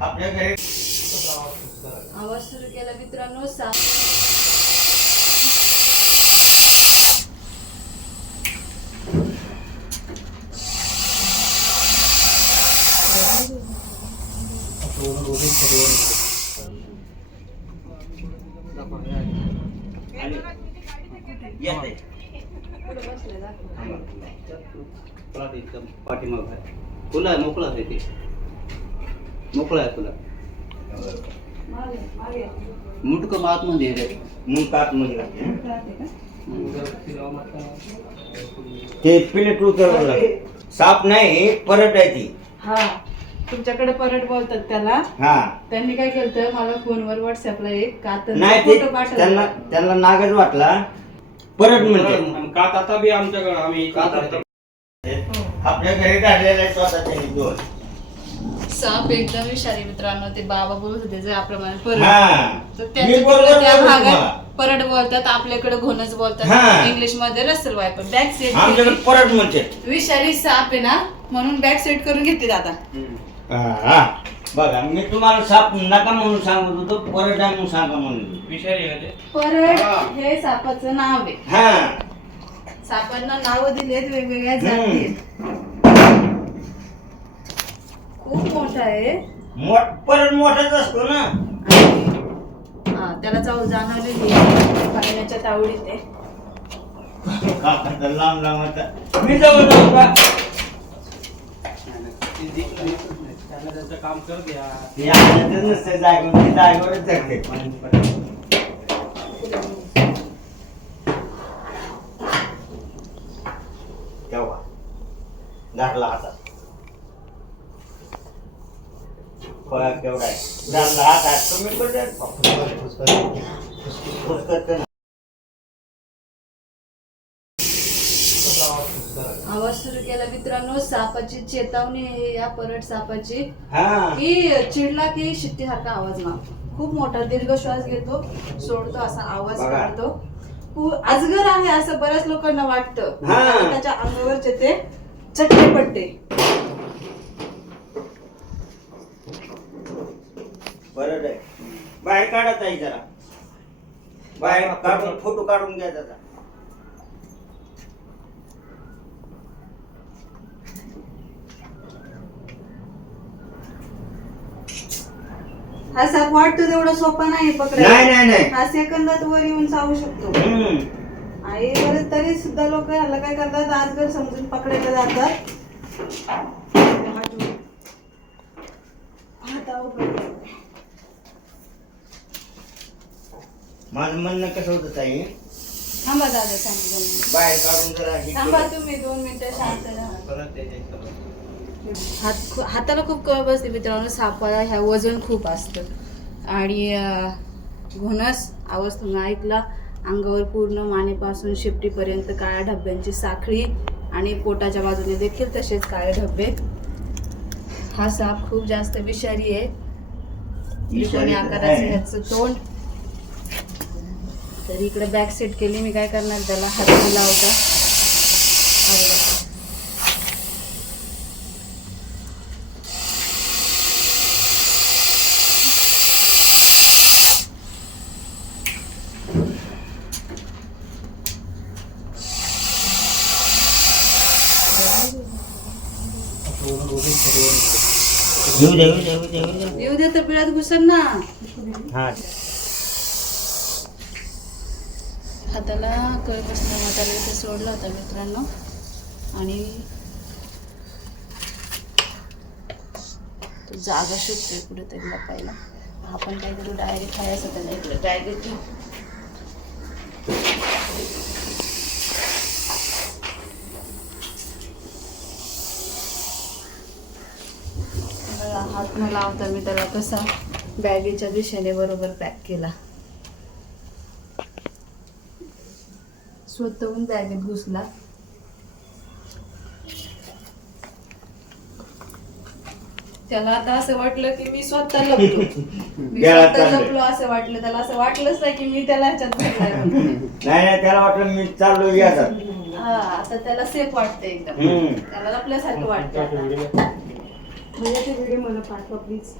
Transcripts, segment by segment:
आपल्या घरी आवाज़ सुरू केला मित्रांनो. सा पाठीमाग आहे ते. मोकळं आहे मागे मुटकं आतमध्ये आहे रे. मग मध्ये हं? का ते प्लेट उतरवलं साप नाही परत आहे ती. हा तुमच्याकडे परत बोलतात त्याला. हा. त्यांनी काय केलं मला फोनवर व्हॉट्सअपला एक कातरचा नाही ते फोटो त्यांना पाठवला. त्यांना नागच वाटला. परत म्हणते. कात आता बी आमच्याकडे आम्ही कात आता. आपल्या घरी काढलेला आहे स्वतः त्यांनी दोन. साप एकदम विषारी मित्रांनो ते बाबा बोलत होते ज्याप्रमाणे परत. हा. तर मी त्यांच्या बरोबर तिकडे त्या बोलतो भागात तुम्हाला. परत बोलतात आपल्याकडे घोणच हा. बोलतात इंग्लिशमध्ये रसल वायपर बॅक सेट परत म्हणते. विषारी साप आहे ना म्हणून बॅक सेट करून घेतली आता हा बघा मी तुम्हाला साप नका म्हणून सांगत होतो परत आहे म्हणून सांगा म्हणून. विषारी आहे ते. परत हा. हे सापाचं नाव आहे. हा. सापांना नाव दिलेत वेगवेगळ्या. जाती आहेत. खूप मोठा आहे. मोठ परत मोठाच असतो ना? हा त्याला चावल जाणवलेली पाण्याच्या तावडीत आहे. काकाचा लांब लांब होता मी जवळ जाऊ का. त्याला त्याचं काम कर द्या ते नसतं जागेवर ते जागेवरच जगते तेव्हा धरला हातात फळा केवढा आहे धरला हातात तुम्ही कुठे फुसकत ना आवाज सुरू केला मित्रांनो सापाची चेतावणी आहे या परट सापाची. हा. की चिडला की शिट्टीसारखा आवाज मारतो. खूप मोठा दीर्घ श्वास घेतो सोडतो असा आवाज. काढतो. अजगर आहे असं बऱ्याच लोकांना वाटतं. हा. त्याच्या अंगावरचे ते चट्टे पट्टे बरं आहे बाहेर काढत आहे जरा. बाहेर काढून फोटो काढून घ्या त्याचा हा साप वाटतो तेवढा सोपा नाही नाही पकडायला. नाही नाही हा सेकंदात वर येऊन चावू शकतो. हम्म. आणि तरी सुद्धा लोक ह्याला काय करतात? आजगर समजून पकडायला जातात. माझं म्हणणं कसं होतं ताई? थांबा दादा सांगा बाहेर काढून जरा हे थांबा केलं. तुम्ही दोन मिनिटं शांत राहा. परत त्याच्या हात हाताला खूप कळ बसते मित्रांनो सापाला ह्या वजन खूप असतं. आणि अं, घोणस आवाज तुम्ही ऐकला अंगावर पूर्ण मानेपासून शेपटीपर्यंत काळ्या धब्ब्यांची साखळी आणि पोटाच्या बाजूने देखील तसेच काळे धब्बे. हा साप खूप जास्त विषारी आहे. त्रिकोणी विषारी तर आकाराचं आहे. ह्याचं तोंड तर इकडे बॅक सेट केली मी काय करणार त्याला? हात होता अरे बापरे. येऊ द्या, येऊ द्या, येऊ दे तर पिळात घुसन ना. हा. हाताला कळ बसणं हाताला इथे सोडला होता मित्रांनो. आणि तो जागा शोधतोय कुठेतरी लपायला. आपण काय करू डायरेक्ट खायचं त्याला इकडे डायरेक्ट हात न लावता मी त्याला कसा बॅगेच्या दिशेने बरोबर पॅक केला. स्वतःहून बॅगेत घुसला त्याला आता असं वाटलं की मी स्वतः लपलो मी त्याला स्वतः. लपलो असं वाटलं त्याला असं वाटलंच नाही की मी त्याला ह्याच्यात म्हणून. नाही नाही त्याला वाटलं मी चाललो याचा हा आता त्याला सेफ वाटतं एकदम हम्म. त्याला आपल्यासारखं वाटतं आता. भैया ते व्हिडिओ मला पाठवा प्लीज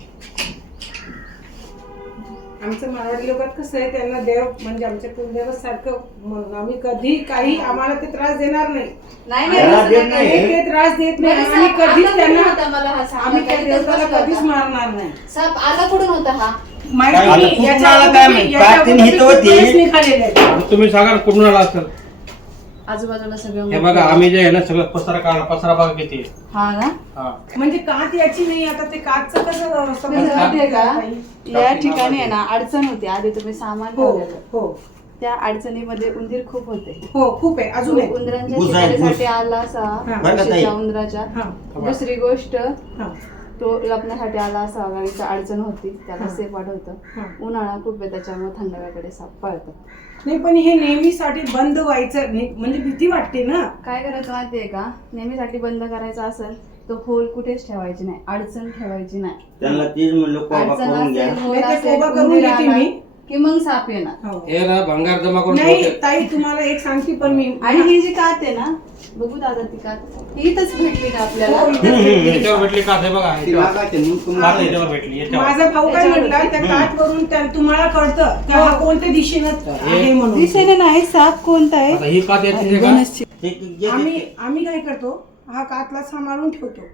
आमचं मारवाडी लोकात कसं आहे त्यांना देव म्हणजे आमच्या कुलदेव सारखं म्हणून आम्ही कधी काही आम्हाला ते त्रास देणार नाही नाही देत ते त्रास देत नाही कधीच त्यांना कुठून होता मला हा सांगा? आम्ही त्या देवताला कधीच होता. मारणार नाही साप आला कुठून होता हा माहिती आता नाही, कुठून याच्या आला अगोदर काय मी- माहीत? याच्या कातीन अगोदर हिथं मी होती. वेळेस निघालेले आहेत. आता तुम्ही सांगा ना कुठून आला असेल आजूबाजूला सगळं हे बघा. आम्ही जे आहे ना सगळं पसारा काढला पसारा बघा किती आहे. हा ना हा म्हणजे कात याची नाही आता ते कातचं कसं तुम्ही समजलं माहितीये का? या ठिकाणी आहे ना अडचण होती आधी तुम्ही सामान हो ठेवलेलं हो त्या अडचणीमध्ये उंदीर खूप होते हो खूप आहे अजून आहे उंदरांच्या शिकारीसाठी. आला असा हा. बरं का ताई? म्हशीच्या उंदराच्या हा दुसरी गोष्ट हा तो लपण्यासाठी आला असा कारण इथं अडचण होती त्याला. सेफ वाटत हा. उन्हाळा खूप आहे त्याच्यामुळे थंडाव्याकडे साप पळतात. नाही पण हे नेहमीसाठी बंद व्हायचं नाही म्हणजे भीती वाटते ना. काय करायचं माहितीये का? नेहमीसाठी बंद करायचं असेल तर होल कुठेच ठेवायची नाही अडचण ठेवायची नाही. त्यांना तीच म्हणलं कोबा अडचण करून घ्या. असेल होल नाही ते असेल, कोबा करून उंदीर घेते आला. मी. की मग साप येणार. हो. हे ना भंगार जमा करून नाही ठेवते. ताई तुम्हाला एक सांगते पण मी. आणि ही जी कात आहे ना बघू दादा ती कात. ही इथंच भेटली ना आपल्याला? हो, इथंच भेटली. याच्यावर भेटली का हे बघा ती याच्यावर. लागायची म्हणून कात तुम्हाला याच्यावर भेटली याच्यावर माझा भाऊ काय म्हटला त्या कात वरून त्या तुम्हाला कळतं हा कोणत्या दिशेनं आहे म्हणून. दिसेने नाही साप कोणता आहे? आता ही कात याची आहे का गणेशची. ते- ते- जे- आम्ही आम्ही काय करतो हा कातला सांभाळून ठेवतो.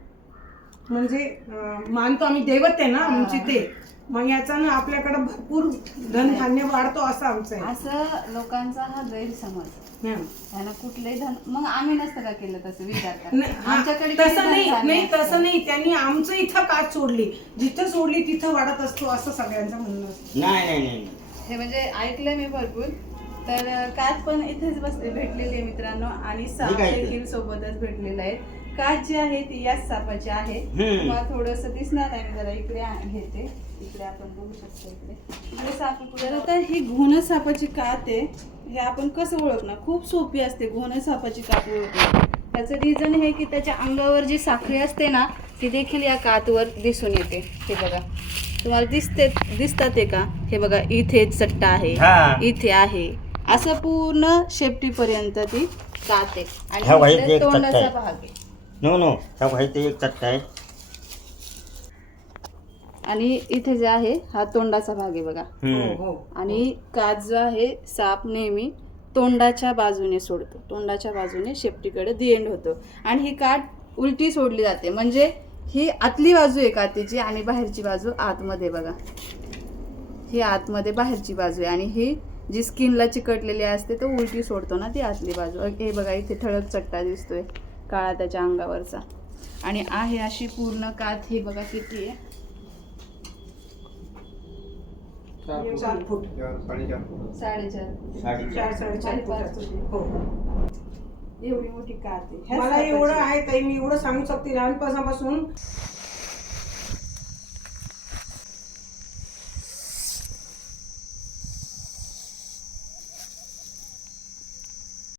म्हणजे अं, मानतो आम्ही दैवत आहे ना आमची ते. मग याचा ना आपल्याकडे भरपूर धनधान्य वाढतो असं आमचं आहे. असं लोकांचा हा गैरसमज. हं. त्यांना कुठलंही धन मग आम्ही नसतं का केलं तसं विचार करा. नाही, हा, आमच्याकडे किती तसं नाही धनधान्य नाही असतं. तसं नाही. त्यांनी आमचं इथं कात सोडली? जिथं सोडली तिथं वाढत असतो असं सगळ्यांचं म्हणणं असतं. नाही नाही नाही हे म्हणजे ऐकलंय मी भरपूर. तर काच पण इथेच बसले भेटलेली आहे मित्रांनो. आणि साप ठीक आहे. देखील सोबतच भेटलेला आहे काच जी आहे ती याच सापाची आहे. हम्म. तुम्हाला थोडस दिसणार आहे मी जरा इकडे आ- घेते. इकडे आपण बघू शकतो इकडे. इकडे साप तर आता ही घोण सापाची कात आहे. हे आपण कसं ओळखणार? खूप सोपी असते घोण सापाची कात ओळखणं. त्याचं रिझन हे की त्याच्या अंगावर जी साखळी असते ना ती देखील या कातवर दिसून येते. हे बघा. तुम्हाला दिसते दिसतात ते का? हे बघा इथे चट्टा आहे. इथे आहे. असं पूर्ण शेपटीपर्यंत ती कात आहे. हा, आणि एक इकडे चट्टा तोंडाचा आहे. भाग आहे. नो नो त्या माहिती एक चट्टा आहे. आणि इथे जे आहे हा तोंडाचा भाग आहे बघा. हम्म. हो हो. आणि कात जो आहे साप नेहमी तोंडाच्या बाजूने सोडतो. तोंडाच्या बाजूने शेपटीकडे दी एंड होतो. आणि ही काठ उलटी सोडली जाते. म्हणजे ही आतली बाजू आहे कातीची आणि बाहेरची बाजू आतमध्ये बघा. ही आतमध्ये बाहेरची बाजू आहे. आणि ही जी स्किनला चिकटलेली असते तो उलटी सोडतो ना ती आतली बाजू. हे बघा इथे ठळक चट्टा दिसतोय. काळा त्याच्या अंगावरचा. आणि आहे अशी पूर्ण कात ही बघा किती आहे. चार फूट. साडेचार. हो. एवढी मोठी कात आहे. मला. एवढं आहे ताई मी एवढं सांगू शकते. लहानपणापासून